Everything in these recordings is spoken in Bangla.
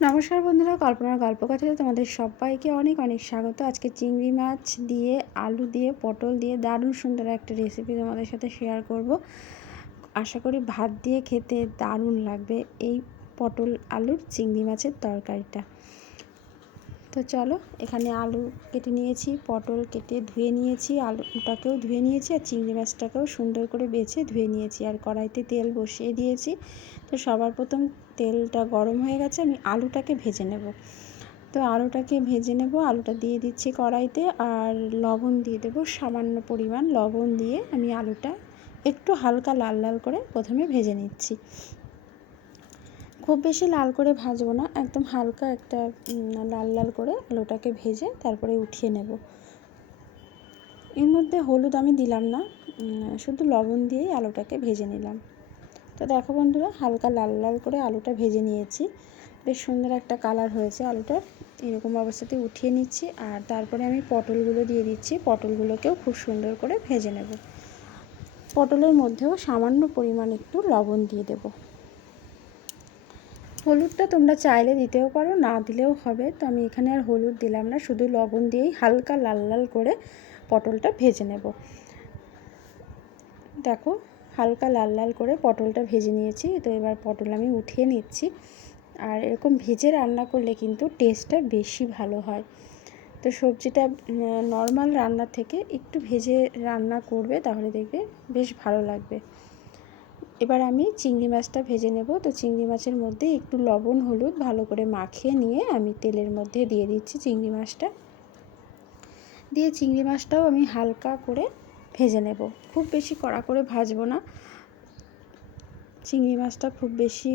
নমস্কার বন্ধুরা, কল্পনার গল্প কথাতে তোমাদের সবাইকে অনেক অনেক স্বাগত। আজকে চিংড়ি মাছ দিয়ে, আলু দিয়ে, পটল দিয়ে দারুণ সুন্দর একটা রেসিপি তোমাদের সাথে শেয়ার করব। আশা করি ভাত দিয়ে খেতে দারুণ লাগবে এই পটল, আলুর চিংড়ি মাছের তরকারিটা। তো চলো, এখানে আলু কেটে নিয়েছি, পটল কেটে ধুয়ে নিয়েছি, আলুটাকেও ধুয়ে নিয়েছি আর চিংড়ি মাছটাকেও সুন্দর করে বেছে ধুয়ে নিয়েছি আর কড়াইতে তেল বসিয়ে দিয়েছি। তো সবার প্রথম তেলটা গরম হয়ে গেছে, আমি আলুটাকে ভেজে নেব। তো আলুটাকে ভেজে নেব, আলুটা দিয়ে দিচ্ছি কড়াইতে আর লবণ দিয়ে দেব সামান্য পরিমাণ। লবণ দিয়ে আমি আলুটা একটু হালকা লাল লাল করে প্রথমে ভেজে নিচ্ছি। খুব বেশি লাল করে ভাজবো না, একদম হালকা একটা লাল লাল করে আলুটাকে ভেজে তারপরে উঠিয়ে নেব। এর মধ্যে হলুদ আমি দিলাম না শুধু লবণ দিয়েই আলুটাকে ভেজে নিলাম। তো দেখো বন্ধুরা, হালকা লাল লাল করে আলুটা ভেজে নিয়েছি। বেশ সুন্দর একটা কালার হয়েছে আলুটার। এরকম অবস্থাতে উঠিয়ে নিচ্ছি আর তারপরে আমি পটলগুলো দিয়ে দিচ্ছি, পটলগুলোকেও খুব সুন্দর করে ভেজে নেব। পটলের মধ্যেও সামান্য পরিমাণ একটু লবণ দিয়ে দেব। হলুদটা তোমরা চাইলে দিতেও পারো, না দিলেও হবে। তো আমি এখানে আর হলুদ দিলাম না, শুধু লবণ দিয়েই হালকা লাল লাল করে পটলটা ভেজে নেব। দেখো, হালকা লাল লাল করে পটলটা ভেজে নিয়েছি। তো এবার পটল আমি উঠিয়ে নিচ্ছি। আর এরকম ভেজে রান্না করলে কিন্তু টেস্টটা বেশি ভালো হয়। তো সবজিটা নর্মাল রান্না থেকে একটু ভেজে রান্না করবে, তাহলে দেখবে বেশ ভালো লাগবে। এবার আমি চিংড়ি মাছটা ভেজে নেব। তো চিংড়ি মাছের মধ্যে একটু লবণ, হলুদ ভালো করে মাখিয়ে নিয়ে আমি তেলের মধ্যে দিয়ে দিচ্ছি চিংড়ি মাছটা। দিয়ে চিংড়ি মাছটাও আমি হালকা করে ভেজে নেব। খুব বেশি কড়া করে ভাজবো না। চিংড়ি মাছটা খুব বেশি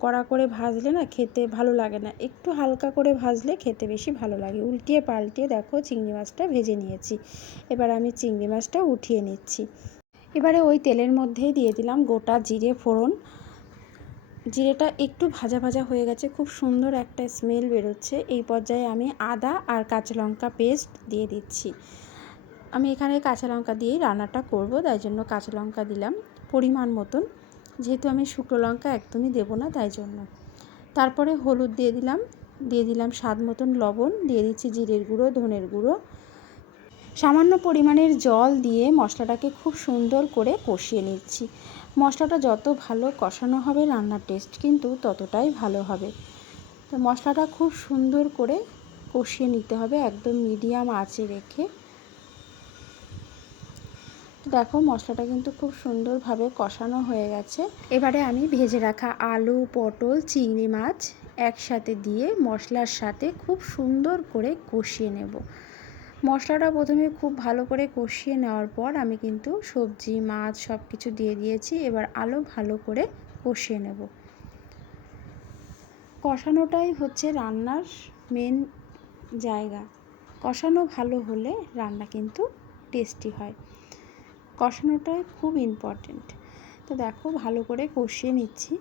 কড়া করে ভাজলে না খেতে ভালো লাগে না। একটু হালকা করে ভাজলে খেতে বেশি ভালো লাগে। উল্টিয়ে পাল্টিয়ে দেখো চিংড়ি মাছটা ভেজে নিয়েছি। এবার আমি চিংড়ি মাছটা উঠিয়ে নিচ্ছি। এবারে ওই তেলের মধ্যেই দিয়ে দিলাম গোটা জিরে ফোড়ন। জিরেটা একটু ভাজা ভাজা হয়ে গেছে, খুব সুন্দর একটা স্মেল বেরোচ্ছে। এই পর্যায়ে আমি আদা আর কাঁচা লঙ্কা পেস্ট দিয়ে দিচ্ছি। আমি এখানে কাঁচা লঙ্কা দিয়েই রান্নাটা করব, তাই জন্য কাঁচা লঙ্কা দিলাম পরিমাণ মতন। যেহেতু আমি শুকনো লঙ্কা একদমই দেবো না, তাই জন্য। তারপরে হলুদ দিয়ে দিলাম দিয়ে দিলাম স্বাদ মতন লবণ, দিয়ে দিচ্ছি জিরের গুঁড়ো, ধনের গুঁড়ো। সামান্য পরিমাণের জল দিয়ে মশলাটাকে খুব সুন্দর করে কষিয়ে নিচ্ছি। মশলাটা যত ভালো কষানো হবে রান্নার টেস্ট কিন্তু ততটাই ভালো হবে। তো মশলাটা খুব সুন্দর করে কষিয়ে নিতে হবে একদম মিডিয়াম আঁচে রেখে। দেখো মশলাটা কিন্তু খুব সুন্দরভাবে কষানো হয়ে গেছে। এবারে আমি ভেজে রাখা আলু, পটল, চিংড়ি মাছ একসাথে দিয়ে মশলার সাথে খুব সুন্দর করে কষিয়ে নেব। মশলাটা প্রথমে খুব ভালো করে কষিয়ে নেওয়ার পর আমি কিন্তু সবজি, মাছ সব কিছু দিয়ে দিয়েছি। এবার আলু ভালো করে কষিয়ে নেব। কষানোটাই হচ্ছে রান্নার মেন জায়গা। কষানো ভালো হলে রান্না কিন্তু টেস্টি হয়। কষানোটাই খুব ইম্পর্টেন্ট তো দেখো, ভালো করে কষিয়ে নিচ্ছি।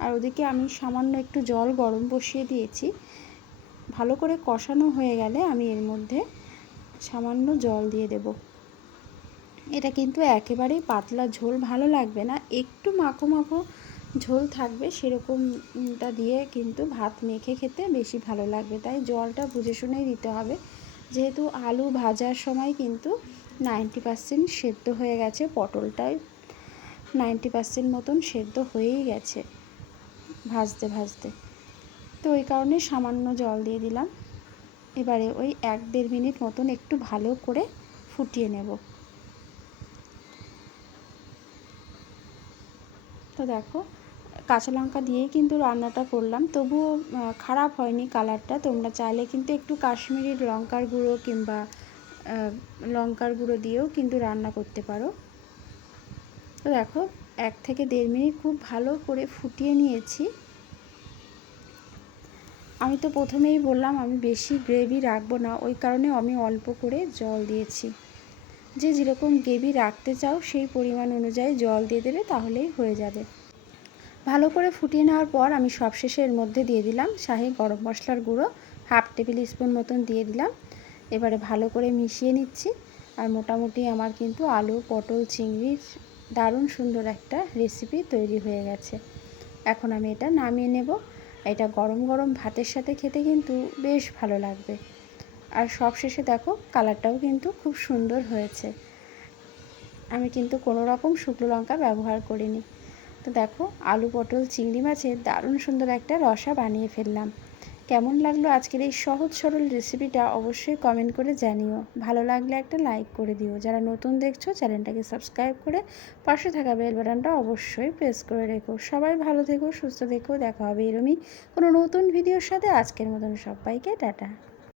আর ওদিকে আমি সামান্য একটু জল গরম বসিয়ে দিয়েছি। ভালো করে কষানো হয়ে গেলে আমি এর মধ্যে সামান্য জল দিয়ে দেব। এটা কিন্তু একেবারেই পাতলা ঝোল, ভালো লাগবে না। একটু মাখো মাখো ঝোল থাকবে, সেরকমটা দিয়ে কিন্তু ভাত মেখে খেতে বেশি ভালো লাগবে। তাই জলটা বুঝে শুনেই দিতে হবে। যেহেতু আলু ভাজার সময় কিন্তু নাইনটি পার্সেন্ট সেদ্ধ হয়ে গেছে, পটলটাই নাইনটি পার্সেন্ট মতন সেদ্ধ হয়েই গেছে ভাজতে ভাজতে। তো ওই কারণে সামান্য জল দিয়ে দিলাম। এবারে ওই এক দেড় মিনিট মতন একটু ভালো করে ফুটিয়ে নেব। তো দেখো, কাঁচা লঙ্কা দিয়েই কিন্তু রান্নাটা করলাম। তবুও খারাপ হয়নি কালারটা। তোমরা চাইলে কিন্তু একটু কাশ্মীরি লঙ্কার গুঁড়ো কিংবা লঙ্কার গুঁড়ো দিয়েও কিন্তু রান্না করতে পারো। তো দেখো, এক থেকে দেড় মিনিট খুব ভালো করে ফুটিয়ে নিয়েছি। আমি তো প্রথমেই বললাম, আমি বেশি গ্রেভি রাখব না। ওই কারণে আমি অল্প করে জল দিয়েছি। যে যেরকম গ্রেভি রাখতে চাও, সেই পরিমাণ অনুযায়ী জল দিয়ে দেবে, তাহলেই হয়ে যাবে। ভালো করে ফুটিয়ে নেওয়ার পর আমি সবশেষে এর মধ্যে দিয়ে দিলাম শাহি গরম মশলার গুঁড়ো। হাফ টেবিল স্পুন মতন দিয়ে দিলাম। এবারে ভালো করে মিশিয়ে নিচ্ছি। আর মোটামুটি আমার কিন্তু আলু, পটল চিংড়ির দারুণ সুন্দর একটা রেসিপি তৈরি হয়ে গেছে। এখন আমি এটা নামিয়ে নেব। এটা গরম গরম ভাতের সাথে খেতে কিন্তু বেশ ভালো লাগবে। আর সবশেষে দেখো, কালারটাও কিন্তু খুব সুন্দর হয়েছে। আমি কিন্তু কোনো রকম শুকনো লঙ্কা ব্যবহার করিনি। তো দেখো, আলু পটল, চিংড়ি মাছের দারুণ সুন্দর একটা রসা বানিয়ে ফেললাম। কেমন লাগল আজকের এই সহজ সরল রেসিপিটা অবশ্যই কমেন্ট করে জানিও। ভালো লাগলে একটা লাইক করে দিও। যারা নতুন দেখছ, চ্যানেলটাকে সাবস্ক্রাইব করে পাশে থাকা বেল বাটনটা অবশ্যই প্রেস করে রেখো। সবাই ভালো থেকো, সুস্থ থেকো। দেখা হবে এরমই কোনো নতুন ভিডিওর সাথে। আজকের মতন সবাইকে টাটা।